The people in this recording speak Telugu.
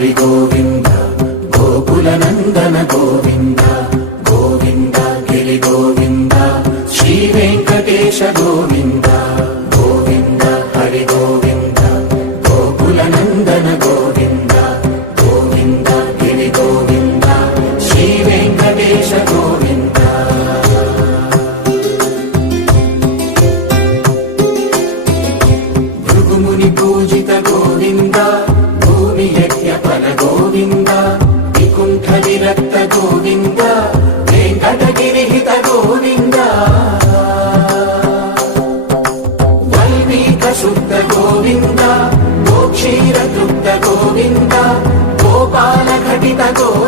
హరి గోవింద గోకుల నందన గోవింద గోవింద గిరి గోవింద శ్రీ వెంకటేశ గోవింద గోవింద హరి గోవింద గోకుల నందన గోవింద గోవింద గిరి గోవింద శ్రీ వెంకటేశ గోవింద భృగుముని పూజిత గోవింద భూమి యజ్ఞ ఫల గోవింద వికుంఠ విరక్త గోవింద వెంకటగిరిహిత గోవింద వల్మీక శుద్ధ గోవింద గోక్షీర తృప్త గోవింద గోపాల ఘటిత గోవింద